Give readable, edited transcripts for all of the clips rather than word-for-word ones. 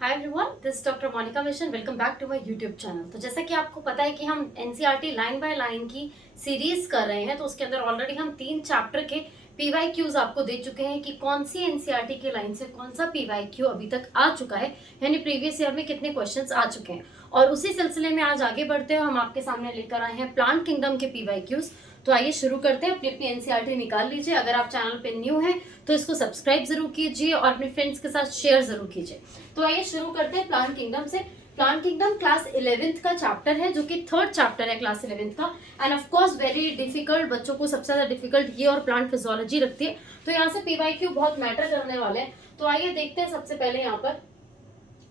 Hi everyone, this doctor Monika मिशन। Welcome back to my YouTube channel. तो जैसा कि आपको पता है कि हम एनसीईआरटी लाइन बाय लाइन की सीरीज कर रहे हैं, तो उसके अंदर ऑलरेडी हम 3 चैप्टर के पीवाईक्यूज आपको दे चुके हैं कि कौन सी एनसीईआरटी के लाइन से कौन सा पीवाईक्यू अभी तक आ चुका है, यानी प्रीवियस ईयर में कितने क्वेश्चंस आ चुके हैं। और उसी सिलसिले में आज आगे बढ़ते हुए हम आपके सामने लेकर आए हैं प्लांट किंगडम के पीवाईक्यूज। तो आइए शुरू करते हैं। अपनी अपनी एनसीईआरटी निकाल लीजिए। अगर आप चैनल पे न्यू हैं तो इसको सब्सक्राइब जरूर कीजिए और अपने फ्रेंड्स के साथ शेयर जरूर कीजिए। तो आइए शुरू करते हैं प्लांट किंगडम से। प्लांट किंगडम क्लास 11th का चैप्टर है, जो कि थर्ड चैप्टर है क्लास 11th का। End of course very difficult, बच्चों को सबसे ज्यादा डिफिकल्ट ये और प्लांट फिजियोलॉजी रखती है। तो यहाँ से पीवाईक्यू बहुत मैटर करने वाले हैं। तो आइए देखते हैं। सबसे पहले यहाँ पर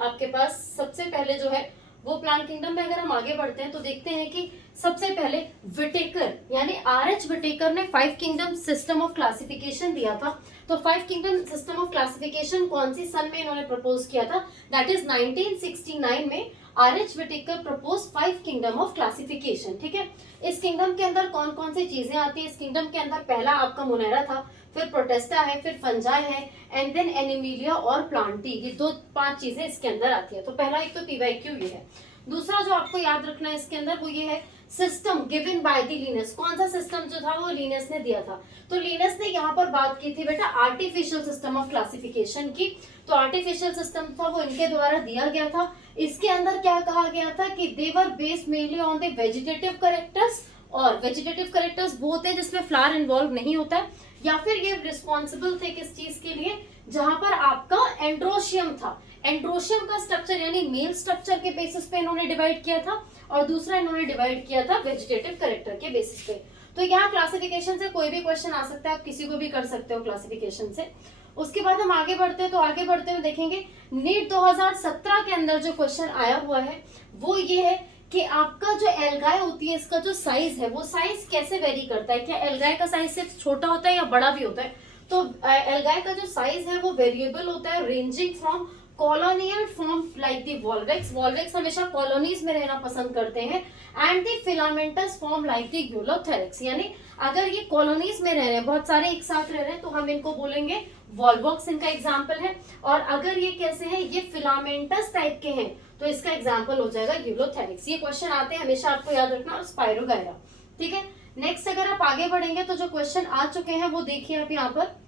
आपके पास सबसे पहले जो है वो प्लांट किंगडम में अगर हम आगे बढ़ते हैं तो देखते हैं कि सबसे पहले विटेकर यानी आर.एच. विटेकर ने 5 किंगडम सिस्टम ऑफ क्लासिफिकेशन दिया था। तो 5 किंगडम सिस्टम ऑफ क्लासिफिकेशन कौन सी सन में इन्होंने प्रपोज किया था? दैट इज 1969 में R H. Whittaker propose 5 kingdom of classification. ठीक है, इस किंगडम के अंदर कौन कौन सी चीजें आती है? इस किंगडम के अंदर पहला आपका मोनेरा था, फिर प्रोटेस्टा है, फिर फंजाई है, एंड देन एनिमिलिया और प्लांटी। ये 5 चीजें इसके अंदर आती है। तो पहला एक तो पीवाईक्यू ये है। दूसरा जो आपको याद रखना है इसके अंदर वो ये है system given by the Linus. कौन सा सिस्टम जो था वो लिनस ने दिया था? तो लिनस ने यहाँ पर बात की थी बेटा आर्टिफिशियल सिस्टम ऑफ क्लासिफिकेशन की। तो आर्टिफिशियल सिस्टम था वो इनके द्वारा दिया गया था। इसके अंदर क्या कहा गया था कि they were based mainly on the vegetative characters, और वेजिटेटिव कैरेक्टर्स वो होते हैं जिसमें फ्लावर इन्वॉल्व नहीं होता है, या फिर ये रिस्पॉन्सिबल थे किस चीज के लिए? जहां पर आपका एंड्रोशियम था। एंड्रोशियम का स्ट्रक्चर यानी मेल स्ट्रक्चर के बेसिस पे इन्होंने डिवाइड किया था, और दूसरा इन्होंने डिवाइड किया था वेजिटेटिव कैरेक्टर के बेसिस पे। तो यहाँ क्लासिफिकेशन से कोई भी क्वेश्चन आ सकता है, आप किसी को भी कर सकते हो क्लासिफिकेशन से। उसके बाद हम आगे बढ़ते हैं। तो आगे बढ़ते हुए देखेंगे नीट 2017 के अंदर जो क्वेश्चन आया हुआ है वो ये है कि आपका जो एल्गाई होती है इसका जो साइज है वो साइज कैसे वेरी करता है? क्या एल्गाई का साइज सिर्फ छोटा होता है या बड़ा भी होता है? तो एल्गाई का जो साइज है वो वेरिएबल होता है, ranging from colonial form like the Volvox. Volvox हमेशा कॉलोनीज में रहना पसंद करते हैं। And the filamentous form like the Ulothrix, यानी अगर ये कॉलोनीज में रह रहे हैं, बहुत सारे एक साथ रह रहे हैं, तो हम इनको बोलेंगे वॉल्वॉक्स, इनका एग्जाम्पल है। और अगर ये कैसे हैं, ये फिलामेंटस टाइप के हैं, तो इसका एग्जाम्पल हो जाएगा यूलोथेरिक्स। ये क्वेश्चन आते हैं, हमेशा आपको याद रखना। और स्पाइरोगायरा। ठीक है, नेक्स्ट अगर आप आगे बढ़ेंगे तो जो क्वेश्चन आ चुके हैं वो देखिए आप यहाँ पर।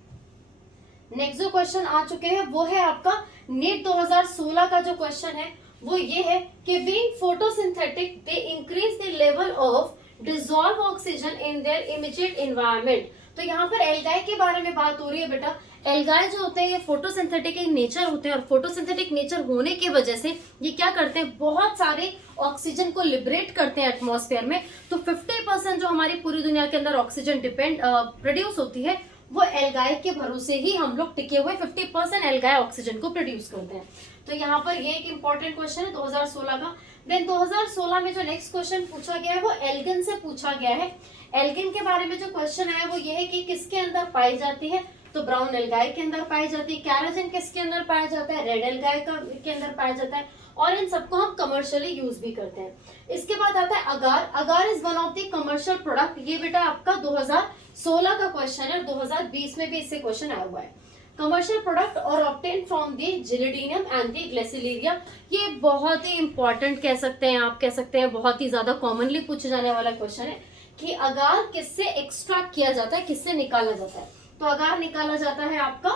नेक्स्ट जो क्वेश्चन आ चुके हैं वो है आपका नीट 2016 का जो क्वेश्चन है वो ये है कि being photosynthetic they increase the level of dissolve oxygen in their immediate environment. तो यहाँ पर एल्गाई के बारे में बात हो रही है बेटा। एल्गाई जो होते हैं ये फोटोसिंथेटिक नेचर होते हैं, और फोटोसिंथेटिक नेचर होने की वजह से ये क्या करते हैं, बहुत सारे ऑक्सीजन को लिबरेट करते हैं एटमॉस्फेयर में। तो 50% जो हमारी पूरी दुनिया के अंदर ऑक्सीजन प्रोड्यूस होती है वो एल्गाई के भरोसे ही हम लोग टिके हुए। 50% एल्गाई ऑक्सीजन को प्रोड्यूस करते हैं। तो यहाँ पर ये एक इंपॉर्टेंट क्वेश्चन है 2016 का। देन 2016 में जो नेक्स्ट क्वेश्चन पूछा गया है वो एल्गिन से पूछा गया है। एल्गिन के बारे में जो क्वेश्चन है वो ये है कि किसके अंदर पाई जाती है? तो ब्राउन एल्गाई के अंदर पाई जाती है। कैरोसिन किसके अंदर पाया जाता है? रेड एल्गाई के अंदर पाया जाता है। और इन सबको हम कमर्शियली यूज भी करते हैं। इसके बाद आता है agar. Agar is one of the commercial product. ये बेटा आपका 2016 का क्वेश्चन है, 2020 में भी इससे क्वेश्चन आया हुआ है। कमर्शियल प्रोडक्ट और obtain from the Gelidium and the Gracilaria. ये बहुत ही इंपॉर्टेंट कह सकते हैं, आप कह सकते हैं बहुत ही ज्यादा कॉमनली पूछे जाने वाला क्वेश्चन है कि अगार किससे एक्सट्रैक्ट किया जाता है, किससे निकाला जाता है? तो अगार निकाला जाता है आपका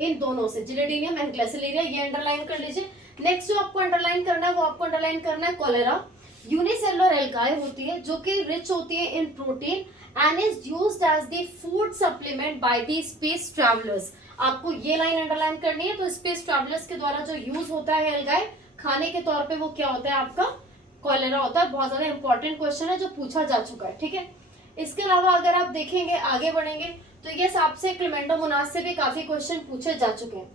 इन दोनों से, जिलिडीनियम एंड ग्लेसिलेरिया। ये अंडरलाइन कर लीजिए। नेक्स्ट जो आपको अंडरलाइन करना है वो आपको अंडरलाइन करना है कोलेरा। यूनिसेलुलर एल्गाई होती है जो कि रिच होती है in protein and is used as the food supplement by the space travellers. आपको ये लाइन अंडरलाइन करनी है। तो स्पेस ट्रैवलर्स के द्वारा जो यूज होता है एल्गाई खाने के तौर पे वो क्या होता है आपका? कोलेरा होता है। बहुत ज्यादा इंपॉर्टेंट क्वेश्चन है जो पूछा जा चुका है। ठीक है, इसके अलावा अगर आप देखेंगे आगे बढ़ेंगे तो ये आपसे क्लेमेंडोमोनास से भी काफी क्वेश्चन पूछे जा चुके हैं।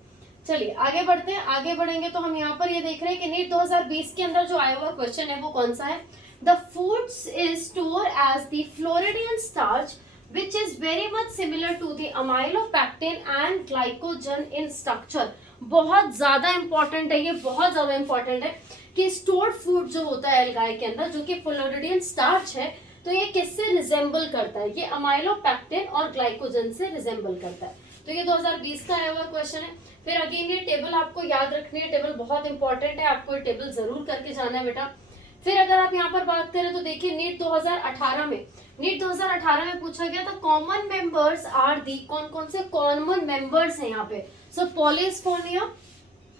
चलिए आगे बढ़ते हैं। आगे बढ़ेंगे तो हम यहाँ पर ये देख रहे हैं कि नीट 2020 के अंदर जो आया हुआ क्वेश्चन है वो कौन सा है? The foods is store as the floridean starch which is very much similar to the amylopectin and glycogen in structure। बहुत ज्यादा इंपॉर्टेंट है ये, बहुत ज्यादा इंपॉर्टेंट है कि स्टोर्ड फूड जो होता है एल्गाई के अंदर जो कि फ्लोरिडियन स्टार्च है, तो ये किससे रिजेंबल करता है? ये अमाइलोपेक्टिन और ग्लाइकोजन से रिजेंबल करता है। तो ये 2020 का आया हुआ क्वेश्चन है। फिर अगेन ये टेबल आपको याद रखनी है, टेबल बहुत इंपॉर्टेंट है, आपको ये टेबल जरूर करके जाना है बेटा। फिर अगर आप यहाँ पर बात करें तो देखिए नीट 2018 में, नीट 2018 में पूछा गया था कॉमन मेंबर्स आर दी, कौन कौन से कॉमन मेंबर्स हैं यहाँ पे, सो पॉलीस्फोनिया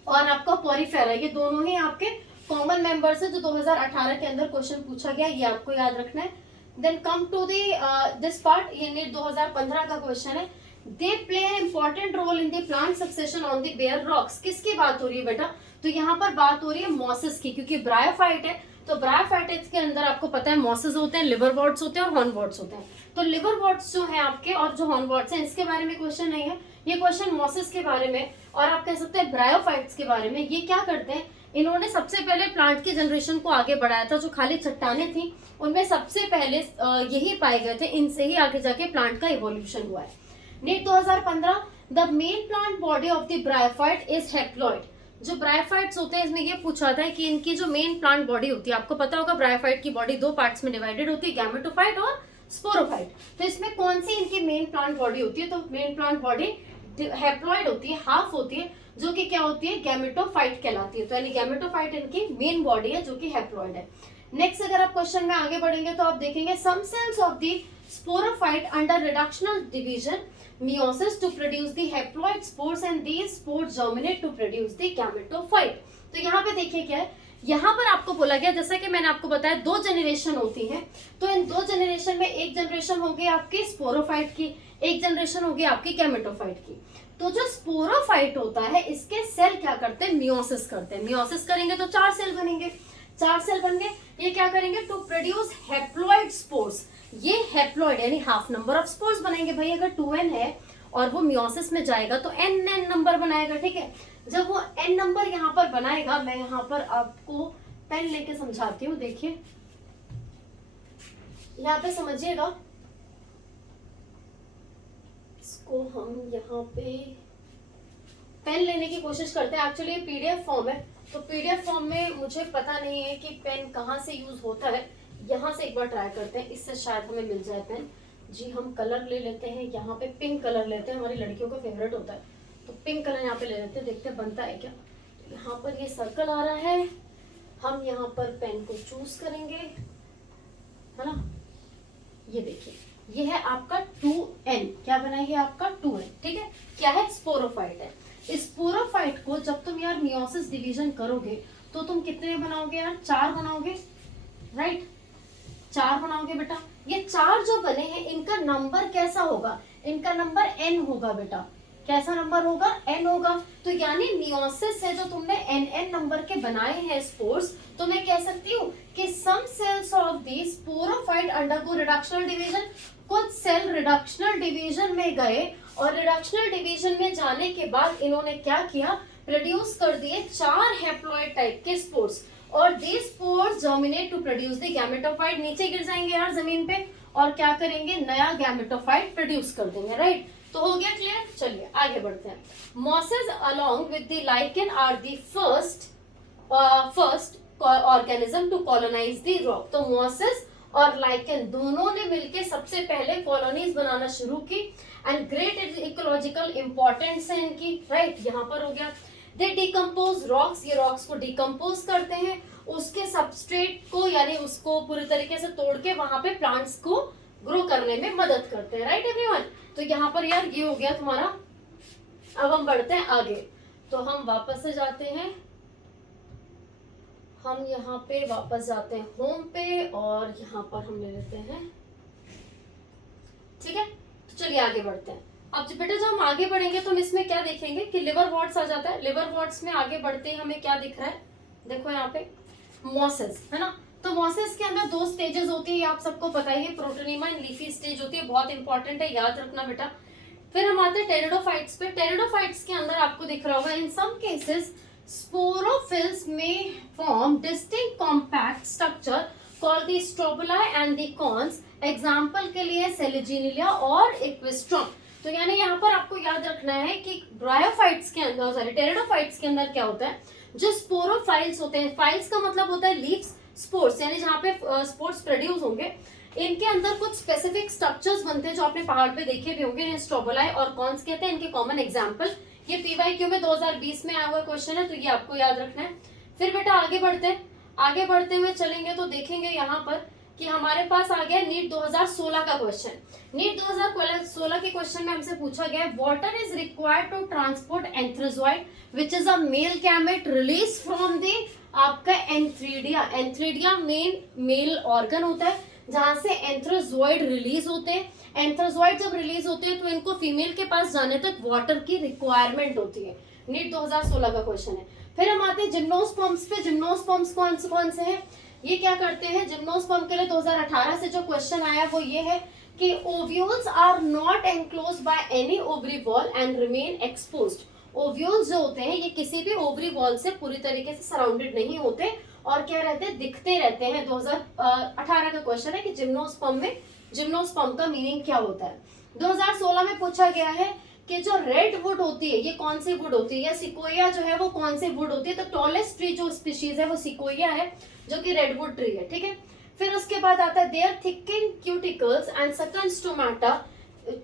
और आपका पॉरीफेरा, ये दोनों ही आपके कॉमन मेंबर्स है जो 2018 के अंदर क्वेश्चन पूछा गया, ये आपको याद रखना है। Then come to this part, ये नीट 2015 का क्वेश्चन है। They play an important role in the plant succession on the bare rocks, किसकी बात हो रही है बेटा, तो यहाँ पर बात हो रही है मॉसेस की, क्योंकि ब्रायोफाइट है तो ब्रायोफाइट्स के अंदर आपको पता है मॉसेस होते हैं, लिवरवॉर्ट्स होते हैं और हॉर्नवॉर्ट्स होते हैं। तो लिवरवॉर्ट्स जो है आपके और जो हॉर्नवॉर्ट्स हैं इसके बारे में क्वेश्चन नहीं है, ये क्वेश्चन मॉसेस के बारे में और आप कह सकते हैं ब्रायोफाइट्स के बारे में। ये क्या करते हैं, इन्होंने सबसे पहले प्लांट की जनरेशन को आगे बढ़ाया था, जो खाली चट्टानें थी उनमें सबसे पहले यही पाए गए थे, इनसे ही आगे जाके प्लांट का इवोल्यूशन हुआ है। NEET 2015, the main plant body of the bryophyte is haploid, जो ब्रायोफाइट्स होते हैं इसमें ये पूछा था कि इनकी जो मेन प्लांट बॉडी होती है, आपको पता होगा ब्रायोफाइट की बॉडी दो पार्ट्स में डिवाइडेड होती है, गैमेटोफाइट और स्पोरोफाइट। तो इसमें कौन सी इनकी मेन प्लांट बॉडी होती है, तो मेन प्लांट बॉडी हैप्लॉइड होती है, हाफ होती है, जो कि क्या होती है, गैमेटोफाइट कहलाती है। तो यानी गैमेटोफाइट इनकी मेन बॉडी है जो कि हैप्लॉइड है। नेक्स्ट अगर आप क्वेश्चन में आगे बढ़ेंगे तो आप देखेंगे some cells of the sporophyte under reductional division meiosis to produce the haploid spores and these spores germinate to produce the gametophyte। तो यहाँ पे देखिए क्या है, यहाँ पर आपको बोला गया, जैसा कि मैंने आपको बताया दो जनरेशन होती है, तो इन दो जनरेशन में एक जनरेशन होगी आपकी स्पोरोफाइट की, एक जनरेशन होगी आपकी गैमेटोफाइट की। तो जो स्पोरोफाइट होता है इसके सेल क्या करते हैं, मियोसिस करते हैं, मियोसिस करेंगे तो 4 सेल बनेंगे, 4 सेल बन गए, ये क्या करेंगे, टू प्रोड्यूस हैप्लॉइड स्पोर्स, ये हैप्लॉइड यानी हाफ नंबर ऑफ स्पोर्स बनाएंगे। भाई अगर 2n है और वो मियोसिस में जाएगा तो n नंबर बनाएगा, ठीक है। जब वो n नंबर यहाँ पर बनाएगा, मैं यहाँ पर आपको पेन लेके समझाती हूँ, देखिए यहाँ पे समझिएगा, इसको हम यहाँ पे पेन लेने की कोशिश करते हैं। एक्चुअली पीडीएफ फॉर्म है, तो पीडीएफ फॉर्म में मुझे पता नहीं है कि पेन कहाँ से यूज होता है, यहाँ से एक बार ट्राई करते हैं, इससे शायद हमें मिल जाए पेन। जी हम कलर ले लेते हैं, यहाँ पे पिंक कलर लेते हैं, हमारी लड़कियों का फेवरेट होता है, तो पिंक कलर यहाँ पे ले लेते हैं, देखते हैं बनता है क्या। तो यहाँ पर ये सर्कल आ रहा है, हम यहाँ पर पेन को चूज करेंगे, है ना। ये देखिए ये है आपका 2n, क्या बना है आपका 2n, ठीक है। क्या है, स्पोरोफाइट है। इस स्पोरोफाइट को जब तुम यार मियोसिस डिवीजन करोगे तो तुम कितने बनाओगे यार, 4 बनाओगे, राइट, 4 बनाओगे बेटा। ये 4 जो बने हैं इनका नंबर कैसा होगा, इनका नंबर n होगा बेटा, कैसा नंबर होगा, n होगा। तो यानी मियोसिस से जो तुमने n नंबर के बनाए हैं स्पोर्स, तो मैं कह सकती हूँ कि some cells of the sporophyte undergo reductional division, कुछ सेल रिडक्शनल डिवीजन में गए और रिडक्शनल डिवीजन में जाने के बाद इन्होंने क्या किया, प्रोड्यूस कर दिए 4 हैप्लॉइड टाइप के स्पोर्स, और these spores germinate to produce the gametophyte, नीचे गिर जाएंगे यार जमीन पे और क्या करेंगे, नया गैमेटोफाइट प्रोड्यूस कर देंगे, राइट। तो हो गया क्लियर, चलिए आगे बढ़ते हैं। Mosses along with the lichen are the first organism to colonise the rock. तो मॉसेस और लाइकेन दोनों ने मिलकर सबसे पहले कॉलोनीज बनाना शुरू की, एंड ग्रेट इकोलॉजिकल इंपॉर्टेंस है इनकी, राइट, यहाँ पर हो गया। दे डिकम्पोज रॉक्स, ये रॉक्स को डिकम्पोज करते हैं, उसके सबस्ट्रेट को यानी उसको पूरी तरीके से तोड़ के वहां पे प्लांट्स को ग्रो करने में मदद करते हैं, राइट एवरीवन। तो यहाँ पर यार ये हो गया तुम्हारा। अब हम बढ़ते हैं आगे, तो हम वापस से जाते हैं, हम यहाँ पे वापस जाते हैं होम पे और यहाँ पर हम ले लेते हैं, ठीक है। तो चलिए आगे बढ़ते हैं। अब बेटा जब हम आगे बढ़ेंगे तो हम इसमें क्या देखेंगे कि लिवर वॉट्स आ जाता है। लिवर वॉट्स में आगे बढ़ते ही हमें क्या दिख रहा है, देखो यहाँ पे मॉसेस, है ना। तो मॉसेस के अंदर 2 स्टेजेस होती है, आप सबको पता ही है, प्रोटोनीमा एंड लीफी स्टेज होती है, बहुत इंपॉर्टेंट है, याद रखना बेटा। फिर हम आते हैं टेरिडोफाइट्स पे। टेरिडोफाइट्स के अंदर आपको दिख रहा होगा, इन सम केसेस स्पोरोफिल्स में form distinct compact structure called the strobila and the cones, example के लिए सेलेजिनिलिया और इक्विस्ट्रम। तो यानी यहाँ पर आपको याद रखना है कि ब्रायोफाइट्स के अंदर, सॉरी टेरिडोफाइट्स के अंदर क्या होता है, जो स्पोरोफाइल्स होते हैं, फाइल्स का मतलब होता है लीव्स, स्पोर्स यानी जहाँ पे स्पोर्स प्रोड्यूस होंगे, इनके अंदर कुछ स्पेसिफिक स्ट्रक्चर्स बनते हैं जो आपने पहाड़ पे देखे भी होंगे, स्ट्रोबोलाई और कॉन्स कहते हैं। इनके कॉमन एग्जांपल ये पीवाईक्यू में 2020 में आया हुआ क्वेश्चन है, तो ये आपको याद रखना है। फिर बेटा आगे बढ़ते हैं, आगे बढ़ते हुए चलेंगे तो देखेंगे यहाँ पर कि हमारे पास आ गया नीट 2016 का क्वेश्चन। नीट 2016 के क्वेश्चन में हमसे पूछा गया water is required to transport antherozoid which is a male gamete release from the आपका एंथ्रीडिया। एंथ्रीडिया मेल ऑर्गन होता है जहां से एंथ्रोजॉइड रिलीज होते हैं। एंथ्रोजॉइड जब रिलीज होते हैं तो इनको फीमेल के पास जाने तक वाटर की रिक्वायरमेंट होती है। नीट 2016 का क्वेश्चन है। फिर हम आते हैं जिम्नोस्पर्म्स पे। जिम्नोस्पर्म्स कौन से हैं? ये क्या करते हैं? जिम्नोस्पर्म के लिए 2018 से जो क्वेश्चन आया वो ये है कि ovules are not enclosed by any ovary wall and remain exposed. Ovules जो होते हैं ये किसी भी ओवरी वॉल से पूरी तरीके से सराउंडेड नहीं होते और क्या रहते हैं, दिखते रहते हैं। 2018 का क्वेश्चन है कि जिम्नोस्पर्म का मीनिंग क्या होता है। 2016 में पूछा गया है कि जो रेड वुड होती है ये कौन सी वुड होती है, या सिकोया जो है वो कौन सी वुड होती है। तो टॉलेस्ट ट्री जो स्पीशीज है वो सिकोया है जो कि रेडवुड ट्री है, ठीक है। फिर उसके बाद आता है their thickening cuticles and sunken stomata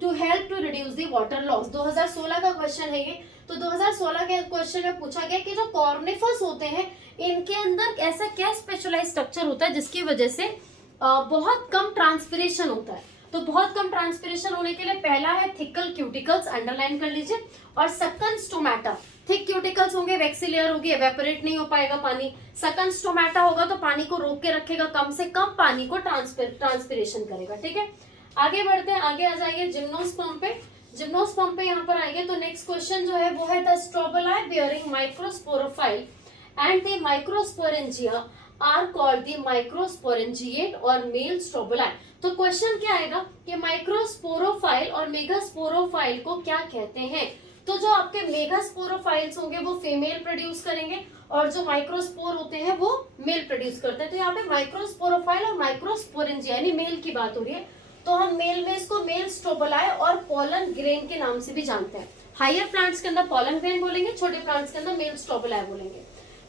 to help to reduce the water loss. 2016 का क्वेश्चन है ये। तो 2016 के क्वेश्चन में पूछा गया कि जो कॉर्निफर्स होते हैं इनके अंदर ऐसा क्या स्पेशलाइज स्ट्रक्चर होता है जिसकी वजह से बहुत कम ट्रांसपिरेशन होता है। तो बहुत कम ट्रांसपिरेशन होने के लिए पहला है थिकल क्यूटिकल्स, अंडरलाइन कर लीजिए, और सकन स्टोमाटा। थिक क्यूटिकल्स होंगे, वैक्सी लेयर होगी, एवेपोरेट नहीं हो पाएगा पानी। सकन स्टोमाटा होगा तो पानी को रोक के रखेगा, कम से कम पानी को ट्रांसपिरेशन करेगा, ठीक है। आगे बढ़ते हैं, आगे आ जाइए जिम्नोस्पर्म पे। जिम्नोस्पर्म पे यहाँ पर आएंगे तो नेक्स्ट क्वेश्चन जो है वो है the strobili bearing microsporophyll and the microsporangia are called the microsporangiate और मेल स्ट्रोबोलाई। तो क्वेश्चन क्या आएगा कि माइक्रोस्पोरोफाइल और मेगास्पोरोफाइल को क्या कहते हैं। तो जो आपके मेगास्पोरोफाइल्स होंगे वो फीमेल प्रोड्यूस करेंगे और जो माइक्रोस्पोर होते हैं वो मेल प्रोड्यूस करते हैं। तो यहाँ पे माइक्रोस्पोरोफाइल और माइक्रोस्पोरेंजिया यानी मेल की बात हो रही है, तो हम मेल में इसको मेल स्ट्रोबोलाई और पोलन ग्रेन के नाम से भी जानते हैं। हायर प्लांट्स के अंदर पोलन ग्रेन बोलेंगे, छोटे प्लांट्स के अंदर मेल स्ट्रोबोलाई बोलेंगे।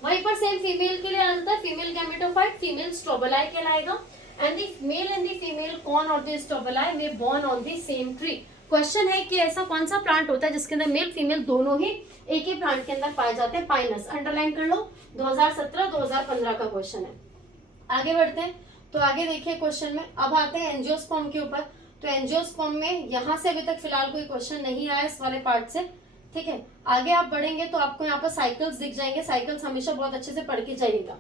वहीं पर सेम फीमेल के लिए आ जाता है फीमेल गैमेटोफाइट, फीमेल स्ट्रोबोलाई कहलाएगा। And the male and the female cone और द स्ट्रोबोलाई में borne on the same tree. Question है कि ऐसा कौन सा प्लांट होता है जिसके अंदर मेल फीमेल दोनों ही एक ही प्लांट के अंदर पाए जाते हैं। पाइनस, अंडरलाइन कर लो, 2017-2015 का क्वेश्चन है। आगे बढ़ते हैं तो आगे देखिए क्वेश्चन में अब आते हैं एंजियोस्पर्म के ऊपर। तो एंजियोस्पर्म में यहाँ से अभी तक फिलहाल कोई क्वेश्चन नहीं आया इस वाले पार्ट से, ठीक है। आगे आप बढ़ेंगे तो आपको यहाँ पर साइकिल्स दिख जाएंगे। साइकिल्स हमेशा बहुत अच्छे से पढ़ के जाइएगा।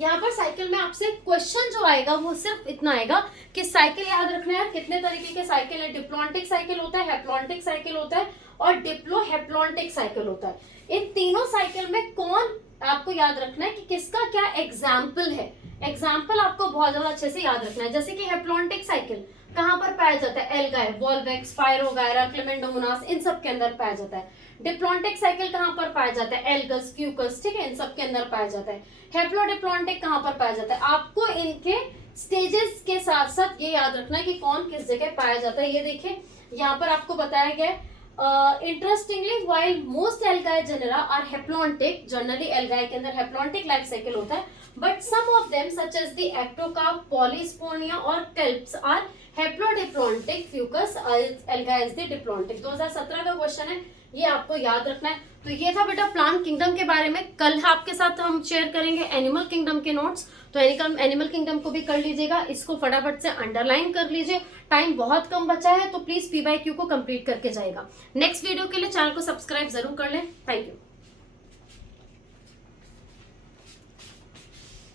यहाँ पर साइकिल में आपसे क्वेश्चन जो आएगा वो सिर्फ इतना आएगा कि साइकिल याद रखना है कितने तरीके के साइकिल है। डिप्लॉन्टिक साइकिल होता है, हैप्लॉन्टिक साइकिल होता है और डिप्लोहैप्लॉन्टिक साइकिल होता है। इन तीनों साइकिल में कौन आपको याद रखना है कि किसका क्या एग्जाम्पल है। एग्जाम्पल आपको बहुत ज्यादा अच्छे से याद रखना है। जैसे कि हैप्लॉन्टिक साइकिल कहाँ पर पाया जाता है? एल्गाई, वॉल्वेक्स, फायरोगायरा, क्लेमेंडोमोनास, इन सब के अंदर पाया जाता है। डिप्लॉन्टिक साइकिल कहाँ पर पाया जाता है? एल्गस, फ्यूकस, ठीक है, इन सब के अंदर पाया जाता है। हैप्लोडिप्लॉन्टिक कहाँ पर पाया जाता है? आपको इनके स्टेजेस के साथ साथ ये याद रखना है कि कौन किस जगह पाया जाता है। ये देखिए यहाँ पर आपको बताया गया है interestingly while most algae genera are haplontic, generally algae के अंदर haplontic life cycle होता है, but some of them such as the ectocarp, polyspornia और kelps are haplodiplontic, fucus algae is the diplontic। 2017 का क्वेश्चन है, ये आपको याद रखना है। तो ये था बेटा प्लांट किंगडम के बारे में। कल आपके साथ हम शेयर करेंगे एनिमल किंगडम के नोट्स, तो एनिमल किंगडम को भी कर लीजिएगा। इसको फटाफट से अंडरलाइन कर लीजिए, टाइम बहुत कम बचा है तो प्लीज पीवाईक्यू को कंप्लीट करके जाएगा। नेक्स्ट वीडियो के लिए चैनल को सब्सक्राइब जरूर कर लें। Thank you.